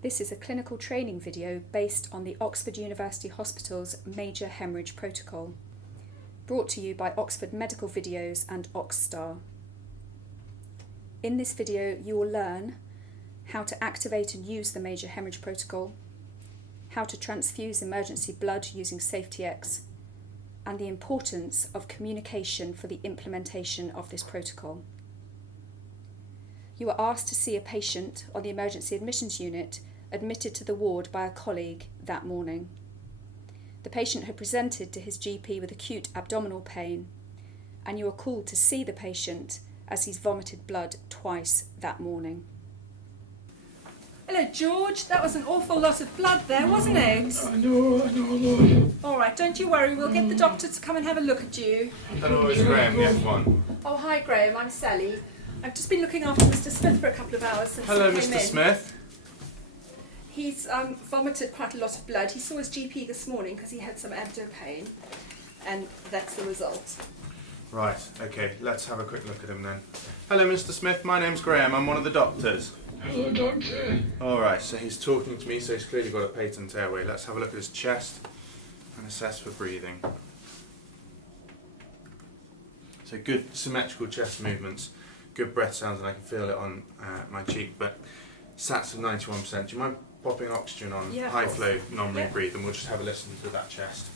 This is a clinical training video based on the Oxford University Hospital's Major Haemorrhage Protocol, brought to you by Oxford Medical Videos and Oxstar. In this video you will learn how to activate and use the Major Haemorrhage Protocol, how to transfuse emergency blood using SafetyX, and the importance of communication for the implementation of this protocol. You are asked to see a patient on the emergency admissions unit admitted to the ward by a colleague that morning. The patient had presented to his GP with acute abdominal pain, and you are called to see the patient as he's vomited blood twice that morning. Hello, George. That was an awful lot of blood there, wasn't it? I know. All right, don't you worry. We'll get the doctor to come and have a look at you. Hello, it's Graham, the F1. Oh, hi, Graham. I'm Sally. I've just been looking after Mr. Smith for a couple of hours since Hello, he came Mr. in. Smith. He's vomited quite a lot of blood. He saw his GP this morning because he had some abdo pain, and that's the result. Right, okay, let's have a quick look at him then. Hello, Mr. Smith. My name's Graham. I'm one of the doctors. Hello, doctor. Alright, so he's talking to me, so he's clearly got a patent airway. Let's have a look at his chest and assess for breathing. So good symmetrical chest movements, good breath sounds, and I can feel it on my cheek, but SATs of 91%. Do you mind popping oxygen on high flow, non-rebreathe, and we'll just have a listen to that chest.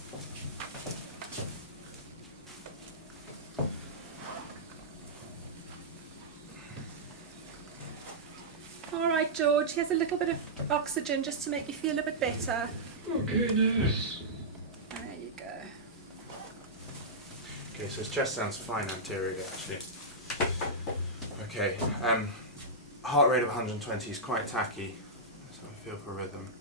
All right, George. Here's a little bit of oxygen just to make you feel a bit better. Okay, nurse. There you go. Okay, so his chest sounds fine anteriorly, actually. Okay, heart rate of 120 is quite tacky. Let's have a feel for rhythm.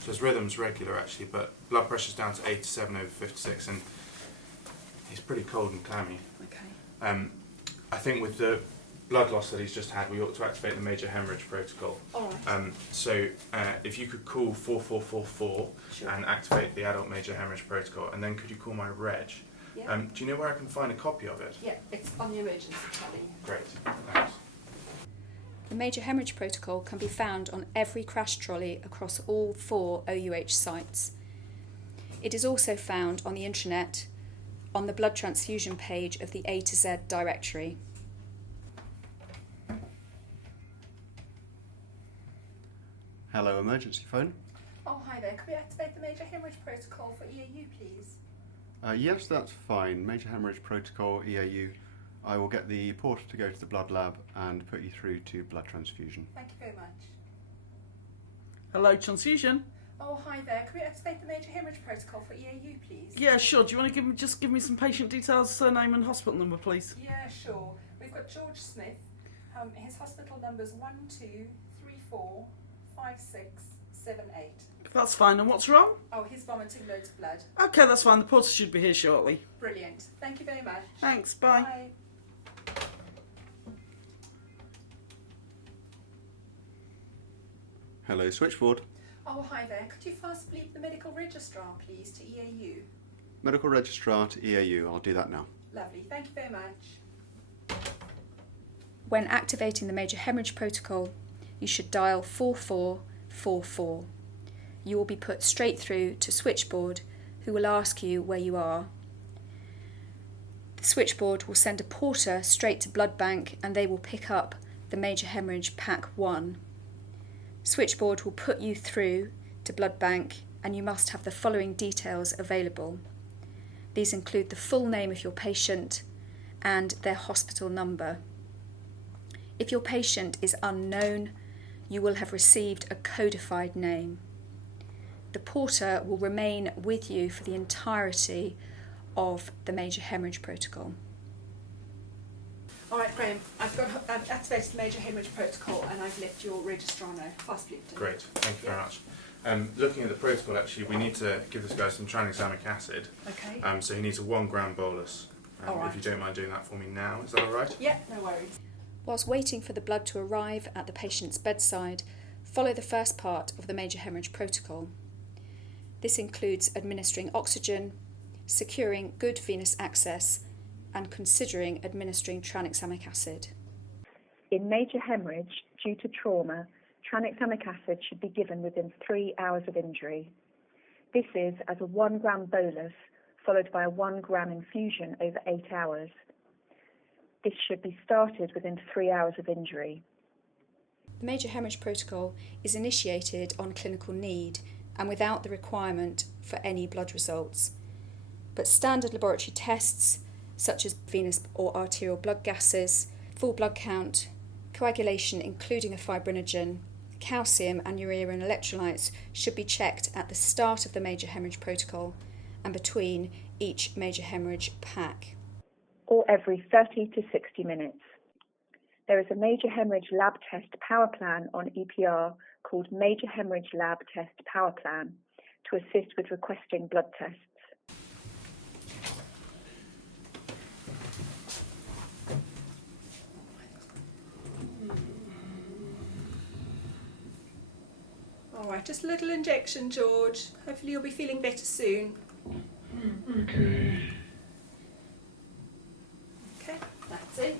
So his rhythm's regular, actually, but blood pressure's down to 87/56, and he's pretty cold and clammy. Okay. I think with the blood loss that he's just had, we ought to activate the Major Haemorrhage Protocol. All right. So if you could call 4444 Sure. and activate the Adult Major Haemorrhage Protocol, and then could you call my reg? Yeah. Do you know where I can find a copy of it? Yeah, it's on the emergency tally. Great, thanks. The Major Haemorrhage Protocol can be found on every crash trolley across all 4 OUH sites. It is also found on the intranet on the blood transfusion page of the A to Z directory. Hello, emergency phone. Oh, hi there. Could we activate the Major Haemorrhage Protocol for EAU, please? Yes, that's fine. Major Haemorrhage Protocol, EAU. I will get the porter to go to the blood lab and put you through to blood transfusion. Thank you very much. Hello, transfusion. Oh, hi there. Could we activate the Major Haemorrhage Protocol for EAU, please? Yeah, sure. Do you want to give me some patient details, surname and hospital number, please? Yeah, sure. We've got George Smith. His hospital number's 12345678. That's fine. And what's wrong? Oh, he's vomiting loads of blood. Okay, that's fine. The porter should be here shortly. Brilliant. Thank you very much. Thanks. Bye. Bye. Hello, switchboard. Oh, hi there. Could you fast bleep the medical registrar, please, to EAU? Medical registrar to EAU. I'll do that now. Lovely. Thank you very much. When activating the Major Haemorrhage Protocol, you should dial 4444. You will be put straight through to switchboard, who will ask you where you are. The switchboard will send a porter straight to blood bank, and they will pick up the Major Haemorrhage Pack 1. Switchboard will put you through to blood bank, and you must have the following details available. These include the full name of your patient and their hospital number. If your patient is unknown, you will have received a codified name. The porter will remain with you for the entirety of the Major Haemorrhage Protocol. All right, Graham. I've activated the Major Haemorrhage Protocol, and I've left your registrar know. Fast bleeped him. Great, thank you very much. Looking at the protocol, actually, we need to give this guy some tranexamic acid. Okay. So he needs a 1 gram bolus. All right. If you don't mind doing that for me now, is that all right? Yeah, no worries. Whilst waiting for the blood to arrive at the patient's bedside, follow the first part of the Major Haemorrhage Protocol. This includes administering oxygen, securing good venous access, and considering administering tranexamic acid. In major hemorrhage due to trauma, tranexamic acid should be given within 3 hours of injury. This is as a 1 gram bolus followed by a 1 gram infusion over 8 hours. This should be started within 3 hours of injury. The major hemorrhage protocol is initiated on clinical need and without the requirement for any blood results. But standard laboratory tests, such as venous or arterial blood gases, full blood count, coagulation including a fibrinogen, calcium and urea and electrolytes should be checked at the start of the major hemorrhage protocol and between each major hemorrhage pack. Or every 30 to 60 minutes. There is a major hemorrhage lab test power plan on EPR called Major Hemorrhage Lab Test Power Plan to assist with requesting blood tests. All right, just a little injection, George. Hopefully you'll be feeling better soon. Okay. Okay, that's it.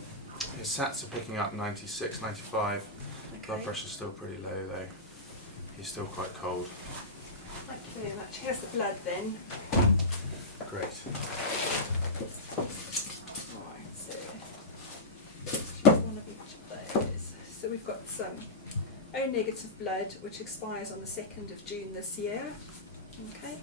His SATs are picking up 96, 95. Blood Okay. pressure's still pretty low though. He's still quite cold. Thank you very much. Here's the blood then. Great. Alright, so one of each of those. So we've got some O negative blood, which expires on the 2nd of June this year. Okay.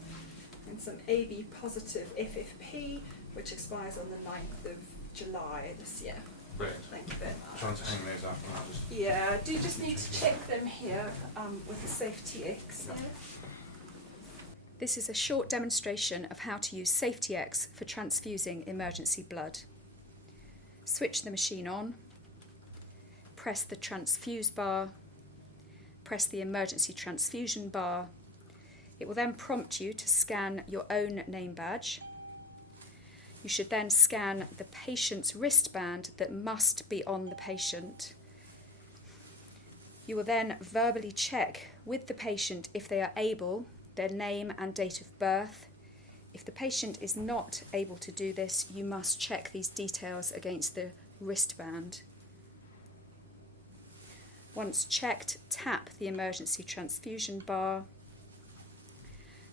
And some AB positive FFP, which expires on the 9th of July this year. Brilliant. Thank you very much. Trying to hang those up and I'll just... Yeah, I do just need to check them here with the Safety X. Yeah. This is a short demonstration of how to use Safety X for transfusing emergency blood. Switch the machine on, press the transfuse bar, press the emergency transfusion bar. It will then prompt you to scan your own name badge. You should then scan the patient's wristband that must be on the patient. You will then verbally check with the patient if they are able, their name and date of birth. If the patient is not able to do this, you must check these details against the wristband. Once checked, tap the emergency transfusion bar.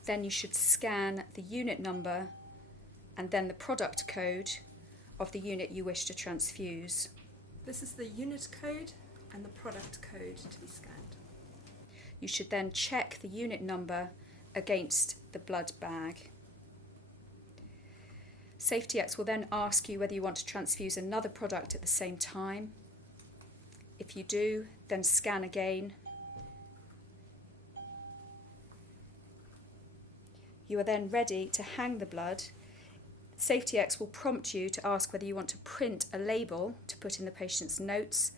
Then you should scan the unit number and then the product code of the unit you wish to transfuse. This is the unit code and the product code to be scanned. You should then check the unit number against the blood bag. Safety X will then ask you whether you want to transfuse another product at the same time. If you do, then scan again. You are then ready to hang the blood. Safety X will prompt you to ask whether you want to print a label to put in the patient's notes,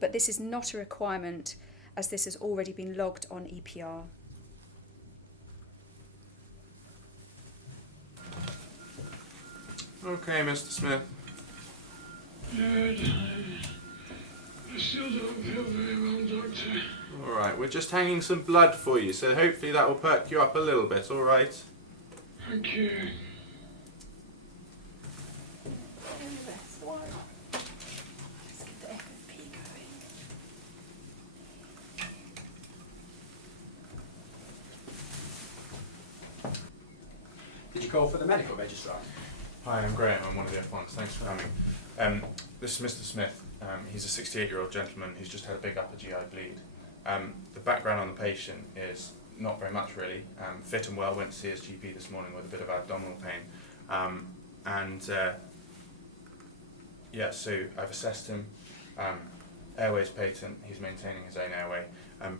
but this is not a requirement as this has already been logged on EPR. Okay, Mr. Smith. Good. I still don't feel very well, Doctor. Alright, we're just hanging some blood for you, so hopefully that will perk you up a little bit, alright? Thank you. That's one. Let's get the FFP going. Did you call for the medical registrar? Hi, I'm Graham. I'm one of the F1s. Thanks for coming. This is Mr. Smith. He's a 68-year-old gentleman who's just had a big upper GI bleed. The background on the patient is not very much really. Fit and well, went to see his GP this morning with a bit of abdominal pain. So I've assessed him. Airway's patent, he's maintaining his own airway.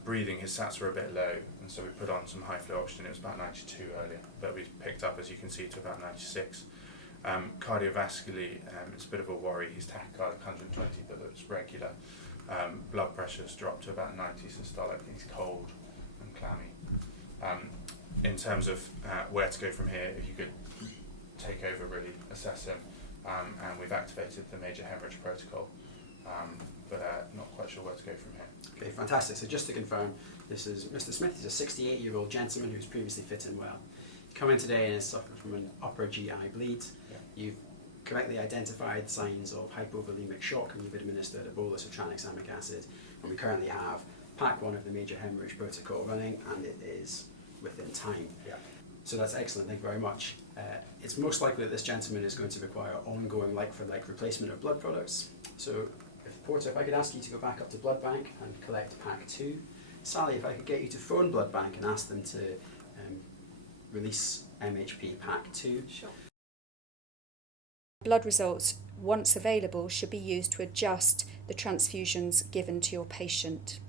Breathing, his SATs were a bit low, and so we put on some high flow oxygen. It was about 92 earlier, but we picked up, as you can see, to about 96. Cardiovascularly, it's a bit of a worry. He's tachycardic 120, but it's regular. Blood pressure's dropped to about 90 systolic. He's cold and clammy. In terms of where to go from here, if you could take over, really assess him, and we've activated the major hemorrhage protocol, but not quite sure where to go from here. Okay, fantastic. So just to confirm, this is Mr. Smith. He's a 68-year-old gentleman who's previously fit and well. He's come in today and has suffered from an upper GI bleed. Yeah. You've correctly identified signs of hypovolemic shock and you've administered a bolus of tranexamic acid, and we currently have pack 1 of the major hemorrhage protocol running, and it is within time. Yeah. So that's excellent, thank you very much. It's most likely that this gentleman is going to require ongoing like-for-like replacement of blood products. So, Porter, if I could ask you to go back up to blood bank and collect pack 2. Sally, if I could get you to phone blood bank and ask them to release MHP pack 2. Sure. Blood results, once available, should be used to adjust the transfusions given to your patient.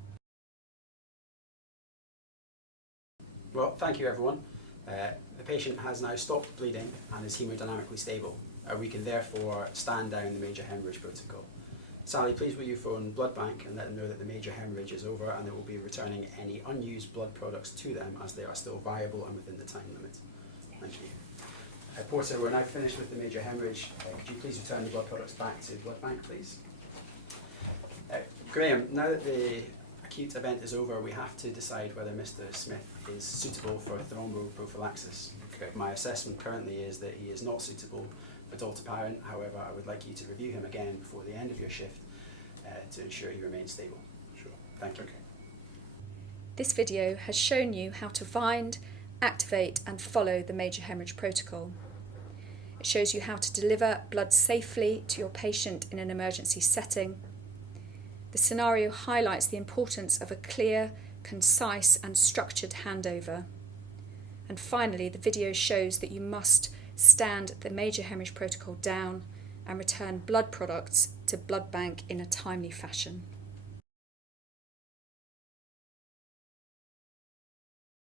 Well, thank you everyone. The patient has now stopped bleeding and is hemodynamically stable. We can therefore stand down the major hemorrhage protocol. Sally, please will you phone blood bank and let them know that the major hemorrhage is over and they will be returning any unused blood products to them as they are still viable and within the time limit. Thank you. Porter, we're now finished with the major hemorrhage. Could you please return the blood products back to blood bank, please? Graham, now that the acute event is over, we have to decide whether Mr. Smith is suitable for thromboprophylaxis. Okay. My assessment currently is that he is not suitable for dalteparin. However, I would like you to review him again before the end of your shift to ensure he remains stable. Sure. Thank you. Okay. This video has shown you how to find, activate and follow the major hemorrhage protocol. It shows you how to deliver blood safely to your patient in an emergency setting. The scenario highlights the importance of a clear, concise and structured handover. And finally, the video shows that you must stand the major hemorrhage protocol down and return blood products to blood bank in a timely fashion.